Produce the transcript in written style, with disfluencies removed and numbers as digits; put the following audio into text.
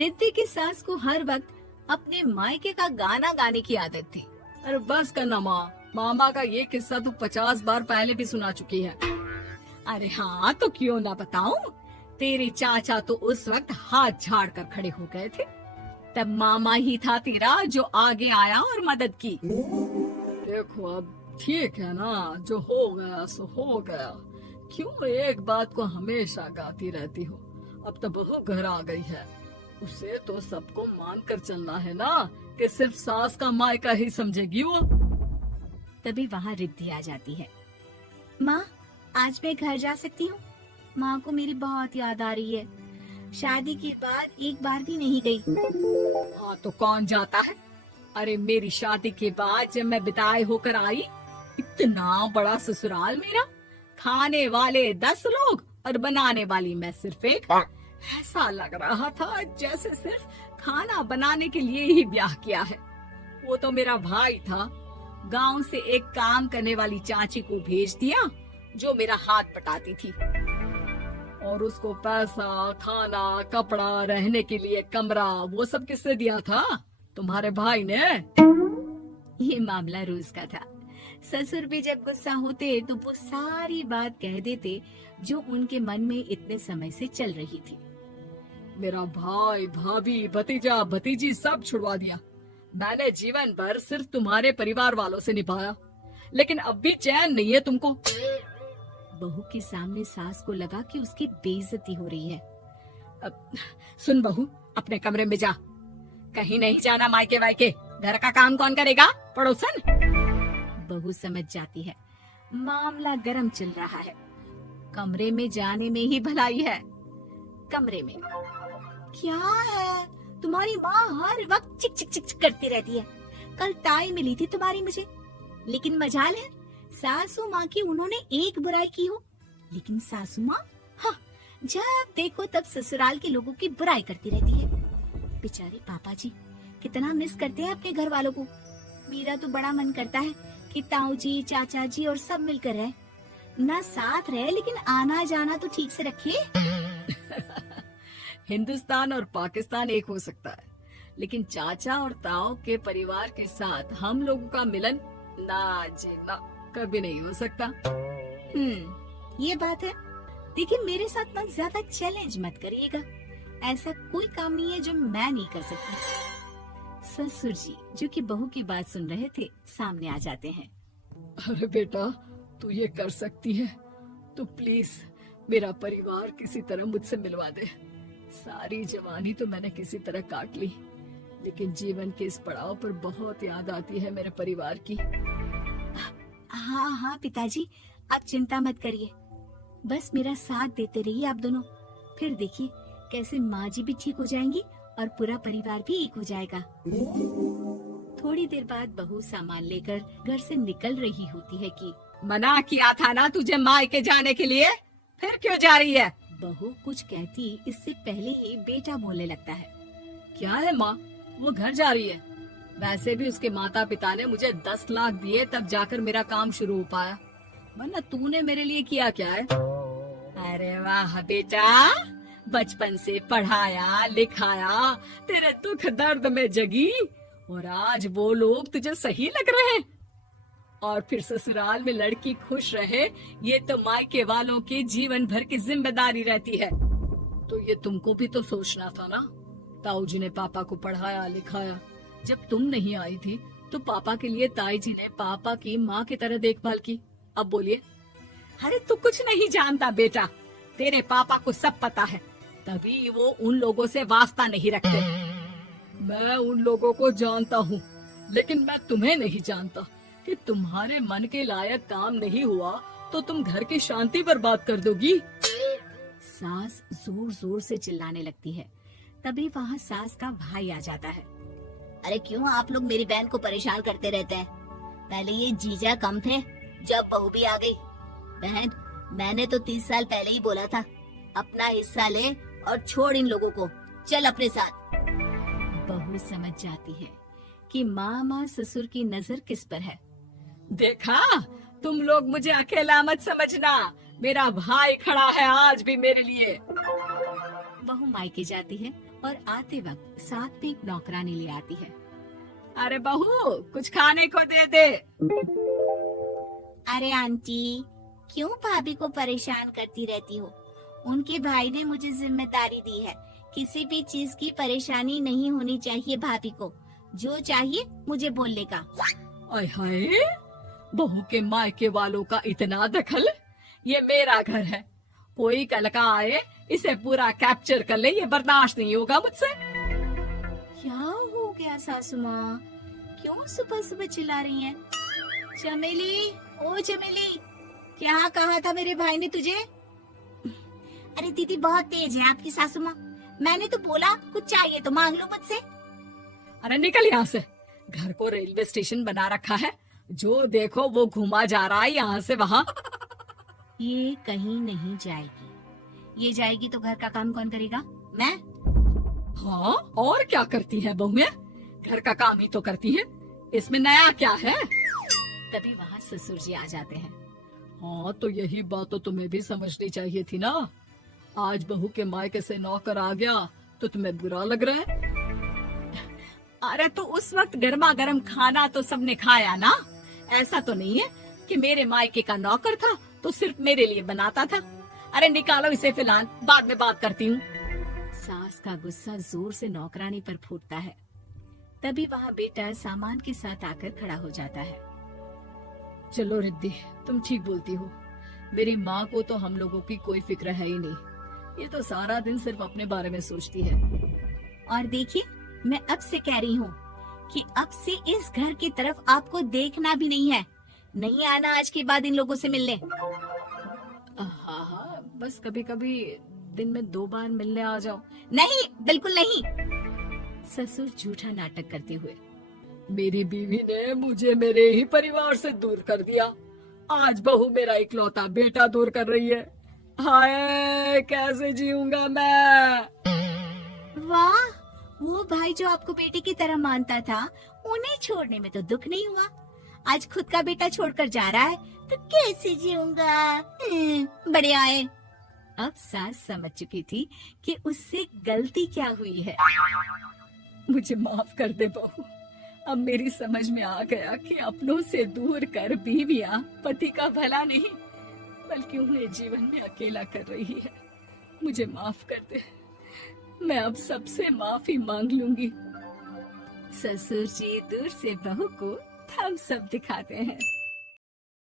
रिद्धि की सास को हर वक्त अपने मायके का गाना गाने की आदत थी। अरे बस करना माँ, मामा का ये किस्सा तू 50 बार पहले भी सुना चुकी है। अरे हाँ, तो क्यों ना बताऊं। तेरे चाचा तो उस वक्त हाथ झाड़ कर खड़े हो गए थे। तब मामा ही था तेरा जो आगे आया और मदद की। देखो अब ठीक है ना, जो हो गया सो हो गया। क्यों एक बात को हमेशा गाती रहती हो। अब तो बहू घर आ गई है, उसे तो सबको मान कर चलना है ना, कि सिर्फ सास का मायका ही समझेगी वो। तभी वहाँ रिद्धि आ जाती है। माँ, आज मैं घर जा सकती हूँ? माँ को मेरी बहुत याद आ रही है। शादी के बाद एक बार भी नहीं गई। हाँ तो कौन जाता है। अरे मेरी शादी के बाद जब मैं विदाई होकर आई, इतना बड़ा ससुराल मेरा, खाने वाले 10 लोग और बनाने वाली मैं सिर्फ एक। ऐसा लग रहा था जैसे सिर्फ खाना बनाने के लिए ही ब्याह किया है। वो तो मेरा भाई था, गांव से एक काम करने वाली चाची को भेज दिया जो मेरा हाथ पटाती थी, और उसको पैसा, खाना, कपड़ा, रहने के लिए कमरा, वो सब किसने दिया था? तुम्हारे भाई ने। ये मामला रोज का था। ससुर भी जब गुस्सा होते तो वो सारी बात कह देते जो उनके मन में इतने समय से चल रही थी। मेरा भाई, भाभी, भतीजा, भतीजी सब छुड़वा दिया। मैंने जीवन भर सिर्फ तुम्हारे परिवार वालों से निभाया, लेकिन अब भी चैन नहीं है तुमको। बहू के सामने सास को लगा कि उसकी बेइज्जती हो रही है। अब सुन बहू, अपने कमरे में जा, कहीं नहीं जाना मायके वायके। घर का काम कौन करेगा? पड़ोसन। बहू समझ जाती है मामला गर्म चल रहा है। कमरे में जाने में ही भलाई है। कमरे में क्या है? तुम्हारी माँ हर वक्त चिक चिक चिक चिक करती रहती है। कल ताई मिली थी तुम्हारी मुझे, लेकिन मजाल है सासू माँ की उन्होंने एक बुराई की हो, लेकिन सासू माँ हाँ, जब देखो तब ससुराल के लोगों की बुराई करती रहती है। बेचारे पापा जी कितना मिस करते हैं अपने घर वालों को। मेरा तो बड़ा मन करता है कि ताऊ जी, चाचा जी और सब मिलकर रहे, ना साथ रहे लेकिन आना जाना तो ठीक से रखे। हिंदुस्तान और पाकिस्तान एक हो सकता है, लेकिन चाचा और ताऊ के परिवार के साथ हम लोगों का मिलन ना जी ना, कभी नहीं हो सकता। ये बात है। देखिए मेरे साथ ना ज्यादा चैलेंज मत करिएगा। ऐसा कोई काम नहीं है जो मैं नहीं कर सकती। ससुर जी जो कि बहू की बात सुन रहे थे सामने आ जाते हैं। अरे बेटा, तू ये कर सकती है तो प्लीज मेरा परिवार किसी तरह मुझसे मिलवा दे। सारी जवानी तो मैंने किसी तरह काट ली, लेकिन जीवन के इस पड़ाव पर बहुत याद आती है मेरे परिवार की। हाँ हाँ पिताजी, आप चिंता मत करिए, बस मेरा साथ देते रहिए आप दोनों। फिर देखिए कैसे माँ जी भी ठीक हो जाएंगी और पूरा परिवार भी एक हो जाएगा। थोड़ी देर बाद बहू सामान लेकर घर से निकल रही होती है कि मना किया था ना तुझे मायके जाने के लिए, फिर क्यों जा रही है? बहू कुछ कहती इससे पहले ही बेटा बोलने लगता है। क्या है माँ, वो घर जा रही है। वैसे भी उसके माता पिता ने मुझे 10 लाख दिए तब जाकर मेरा काम शुरू हो पाया, वरना तूने मेरे लिए किया क्या है? अरे वाह बेटा, बचपन से पढ़ाया लिखाया, तेरे दुख दर्द में जगी, और आज वो लोग तुझे सही लग रहे हैं? और फिर ससुराल में लड़की खुश रहे, ये तो मायके वालों की जीवन भर की जिम्मेदारी रहती है। तो ये तुमको भी तो सोचना था ना। ताऊ जी ने पापा को पढ़ाया लिखाया, जब तुम नहीं आई थी तो पापा के लिए ताई जी ने पापा की माँ की तरह देखभाल की। अब बोलिए। अरे तू कुछ नहीं जानता बेटा, तेरे पापा को सब पता है, तभी वो उन लोगों से वास्ता नहीं रखते। मैं उन लोगों को जानता हूँ, लेकिन मैं तुम्हें नहीं जानता कि तुम्हारे मन के लायक काम नहीं हुआ तो तुम घर की शांति बर्बाद कर दोगी। सास जोर जोर से चिल्लाने लगती है। तभी वहाँ सास का भाई आ जाता है। अरे क्यों आप लोग मेरी बहन को परेशान करते रहते हैं? पहले ये जीजा कम थे, जब बहू भी आ गई। बहन, मैंने तो 30 साल पहले ही बोला था, अपना हिस्सा ले और छोड़ इन लोगों को, चल अपने साथ। बहू समझ जाती है कि मामा ससुर की नजर किस पर है। देखा, तुम लोग मुझे अकेला मत समझना, मेरा भाई खड़ा है आज भी मेरे लिए। बहू मायके जाती है और आते वक्त साथ में एक नौकरानी ले आती है। अरे बहू, कुछ खाने को दे दे। अरे आंटी, क्यों भाभी को परेशान करती रहती हो? उनके भाई ने मुझे जिम्मेदारी दी है, किसी भी चीज की परेशानी नहीं होनी चाहिए भाभी को। जो चाहिए मुझे बोलने का। आय हाय, बहू के मायके वालों का इतना दखल। ये मेरा घर है, कोई कल का आए इसे पूरा कैप्चर कर ले, ये बर्दाश्त नहीं होगा मुझसे। क्या हो गया सासू माँ? क्यों सुबह सुबह चिल्ला रही हैं? चमेली, ओ चमेली, क्या कहा था मेरे भाई ने तुझे? अरे दीदी बहुत तेज है आपकी सासू माँ। मैंने तो बोला कुछ चाहिए तो मांग लो मुझसे। अरे निकल यहाँ से, घर को रेलवे स्टेशन बना रखा है, जो देखो वो घुमा जा रहा है यहाँ से वहाँ। ये कहीं नहीं जाएगी। ये जाएगी तो घर का काम कौन करेगा? मैं। हाँ, और क्या करती है बहुएं? घर का काम ही तो करती है, इसमें नया क्या है? तभी वहाँ ससुर जी आ जाते हैं। हाँ, तो यही बात तो तुम्हें भी समझनी चाहिए थी ना। आज बहू के मायके से नौकर आ गया तो तुम्हें बुरा लग रहा है? अरे तो उस वक्त गर्मा गर्म खाना तो सबने खाया ना। ऐसा तो नहीं है कि मेरे मायके का नौकर था तो सिर्फ मेरे लिए बनाता था। अरे निकालो इसे फिलहाल, बाद में बात करती हूँ। सास का गुस्सा जोर से नौकरानी पर फूटता है। तभी वहाँ बेटा सामान के साथ आकर खड़ा हो जाता है। चलो रिद्धि, तुम ठीक बोलती हो। मेरी माँ को तो हम लोगों की कोई फिक्र है ही नहीं, ये तो सारा दिन सिर्फ अपने बारे में सोचती है। और देखिए, मैं अब से कह रही हूँ कि अब से इस घर की तरफ आपको देखना भी नहीं है। नहीं आना आज के बाद इन लोगों से मिलने। हाँ, बस कभी कभी दिन में 2 बार मिलने आ जाओ। नहीं, बिल्कुल नहीं। ससुर झूठा नाटक करते हुए। मेरी बीवी ने मुझे मेरे ही परिवार से दूर कर दिया, आज बहू मेरा इकलौता बेटा दूर कर रही है। हाय, कैसे जीऊंगा मैं? वाह, वो भाई जो आपको बेटे की तरह मानता था, उन्हें छोड़ने में तो दुख नहीं हुआ। आज खुद का बेटा छोड़कर जा रहा है तो कैसे जीऊंगा? बढ़िया है। अब सास समझ चुकी थी कि उससे गलती क्या हुई है। मुझे माफ कर दे बहू, अब मेरी समझ में आ गया कि अपनों से दूर कर बीवियां पति का भला नहीं बल्कि उन्हें जीवन में अकेला कर रही है। मुझे माफ कर दे, मैं अब सबसे माफी मांग लूंगी। ससुर जी दूर से बहू को थम्स अप दिखाते हैं।